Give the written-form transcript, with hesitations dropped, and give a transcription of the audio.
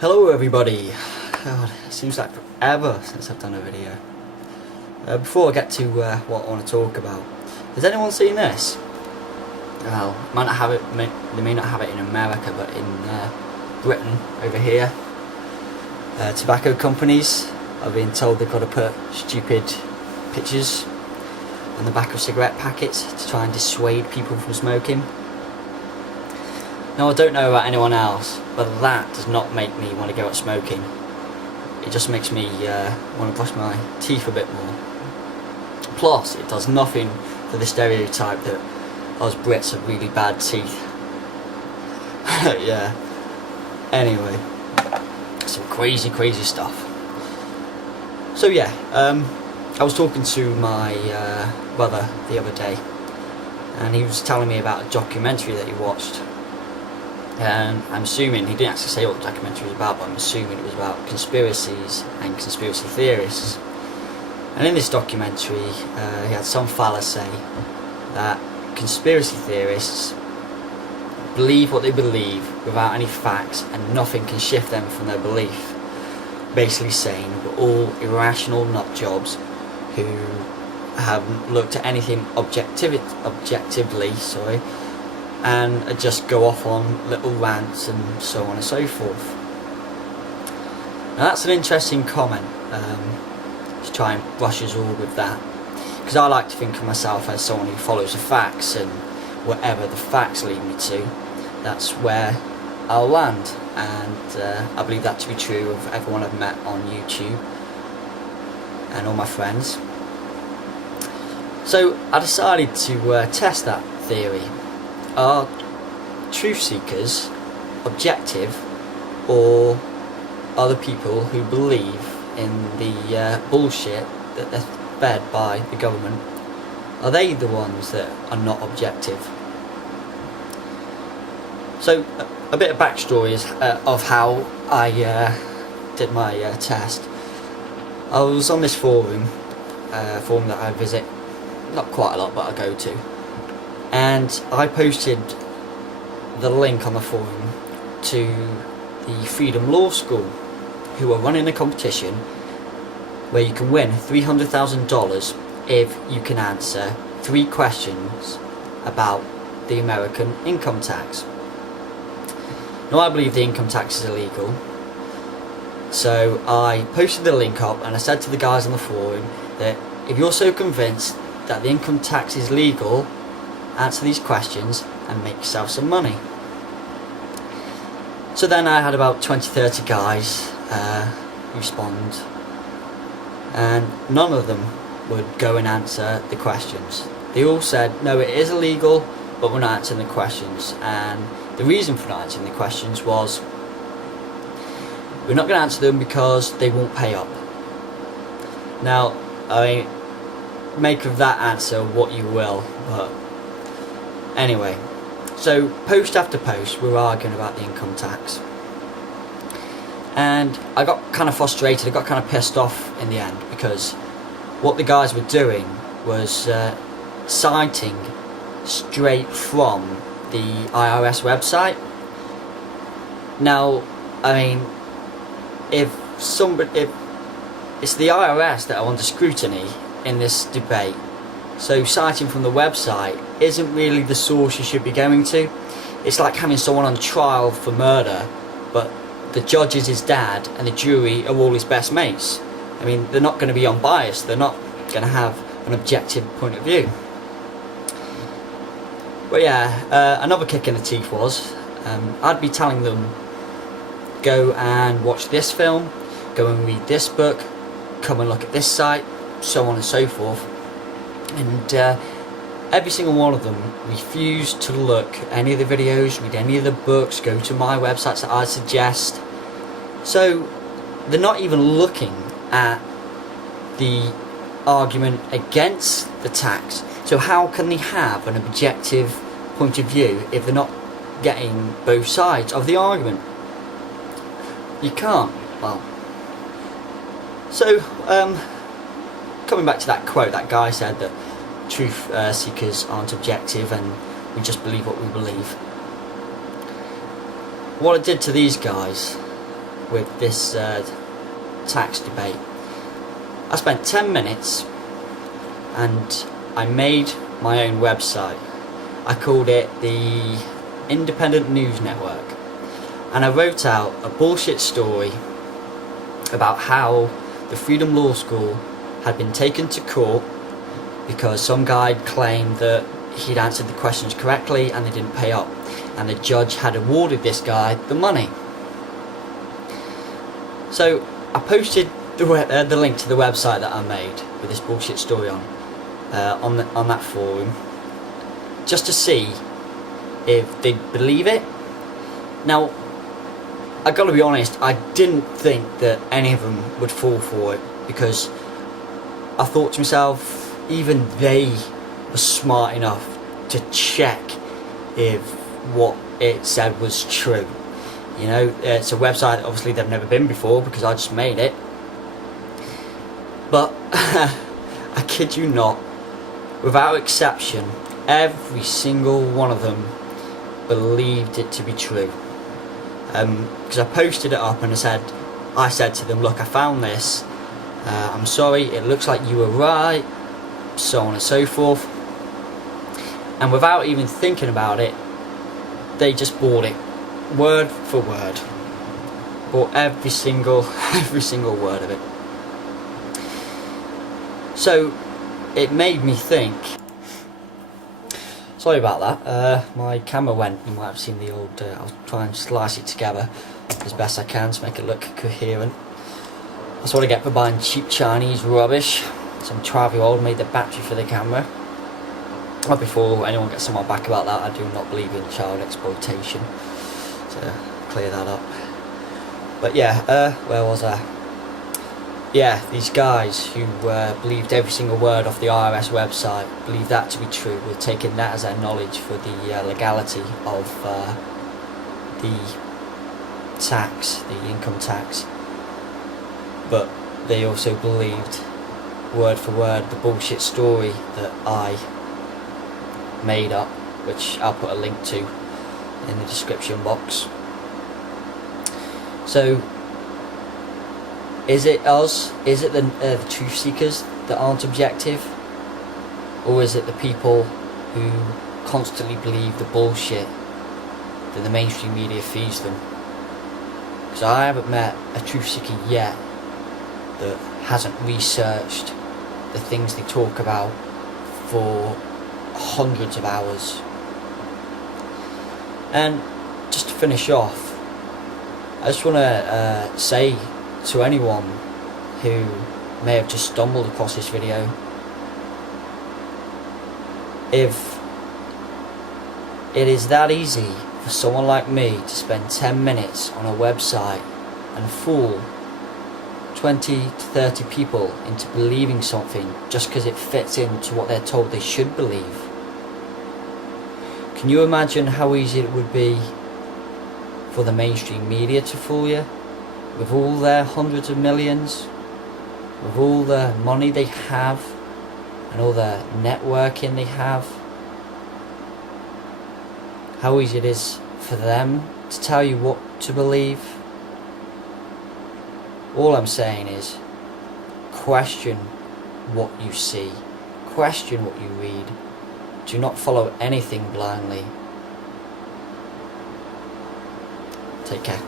Hello everybody. God, it seems like forever since I've done a video. Before I get to what I want to talk about, has anyone seen this? Well, they may not have it in America, but in Britain over here, tobacco companies are being told they've got to put stupid pictures on the back of cigarette packets to try and dissuade people from smoking. Now, I don't know about anyone else, but that does not make me want to go out smoking. It just makes me want to brush my teeth a bit more. Plus, it does nothing for the stereotype that us Brits have really bad teeth. Yeah. Anyway, some crazy stuff. So yeah, I was talking to my brother the other day, and he was telling me about a documentary that he watched. And I'm assuming, he didn't actually say what the documentary was about, but I'm assuming it was about conspiracies and conspiracy theorists. And in this documentary, he had some fella say that conspiracy theorists believe what they believe without any facts, and nothing can shift them from their belief. Basically saying we're all irrational nutjobs who haven't looked at anything objectively, and just go off on little rants and so on and so forth. Now that's an interesting comment, to try and brush us all with that, because I like to think of myself as someone who follows the facts, and whatever the facts lead me to, that's where I'll land. And I believe that to be true of everyone I've met on YouTube and all my friends. So I decided to test that theory. Are truth seekers objective, or are the people who believe in the bullshit that they're fed by the government, are they the ones that are not objective? So a bit of backstory of how I did my test. I was on this forum that I visit, not quite a lot, but I go to. And I posted the link on the forum to the Freedom Law School, who are running a competition where you can win $300,000 if you can answer 3 questions about the American income tax. Now, I believe the income tax is illegal, so I posted the link up, and I said to the guys on the forum that if you're so convinced that the income tax is legal, answer these questions and make yourself some money. So then I had about 20-30 guys respond, and none of them would go and answer the questions. They all said, no, it is illegal, but we're not answering the questions. And the reason for not answering the questions was, we're not going to answer them because they won't pay up. Now, I make of that answer what you will, but anyway, so post after post we were arguing about the income tax, and I got kind of frustrated, I got kind of pissed off in the end, because what the guys were doing was citing straight from the IRS website. Now, I mean, if it's the IRS that are under scrutiny in this debate, so citing from the website isn't really the source you should be going to. It's like having someone on trial for murder, but the judge is his dad and the jury are all his best mates. I mean, they're not going to be unbiased, they're not going to have an objective point of view. But yeah, another kick in the teeth was, I'd be telling them, go and watch this film, go and read this book, come and look at this site, so on and so forth. And every single one of them refused to look at any of the videos, read any of the books, go to my websites that I suggest. So they're not even looking at the argument against the tax. So how can they have an objective point of view if they're not getting both sides of the argument? You can't. Well, so coming back to that quote, that guy said that truth seekers aren't objective and we just believe what we believe. What it did to these guys with this tax debate. I spent 10 minutes and I made my own website. I called it the Independent News Network, and I wrote out a bullshit story about how the Freedom Law School had been taken to court because some guy claimed that he'd answered the questions correctly and they didn't pay up, and the judge had awarded this guy the money. So I posted the link to the website that I made with this bullshit story on that forum, just to see if they'd believe it. Now, I gotta be honest, I didn't think that any of them would fall for it, because I thought to myself, even they were smart enough to check if what it said was true. You know, it's a website that obviously they've never been before because I just made it. But I kid you not, without exception, every single one of them believed it to be true. Because I posted it up and I said to them, look, I found this, I'm sorry, it looks like you were right, so on and so forth. And without even thinking about it, they just bought it, word for word. Bought every single word of it. So it made me think. Sorry about that, my camera went. You might have seen the old, I'll try and slice it together as best I can to make it look coherent. That's what I get for buying cheap Chinese rubbish. Some 12-year-old made the battery for the camera. Well, before anyone gets on my back about that, I do not believe in child exploitation, so clear that up. But yeah, where was I? Yeah, these guys who believed every single word off the IRS website, believed that to be true, were taking that as their knowledge for the legality of the tax, the income tax. But they also believed, word for word, the bullshit story that I made up, which I'll put a link to in the description box. So, is it us? Is it the truth seekers that aren't objective? Or is it the people who constantly believe the bullshit that the mainstream media feeds them? Because I haven't met a truth seeker yet that hasn't researched the things they talk about for hundreds of hours. And just to finish off, I just want to say to anyone who may have just stumbled across this video, if it is that easy for someone like me to spend 10 minutes on a website and fool 20 to 30 people into believing something just because it fits into what they're told they should believe, can you imagine how easy it would be for the mainstream media to fool you? With all their hundreds of millions, with all the money they have, and all the networking they have, how easy it is for them to tell you what to believe. All I'm saying is, question what you see, question what you read. Do not follow anything blindly. Take care.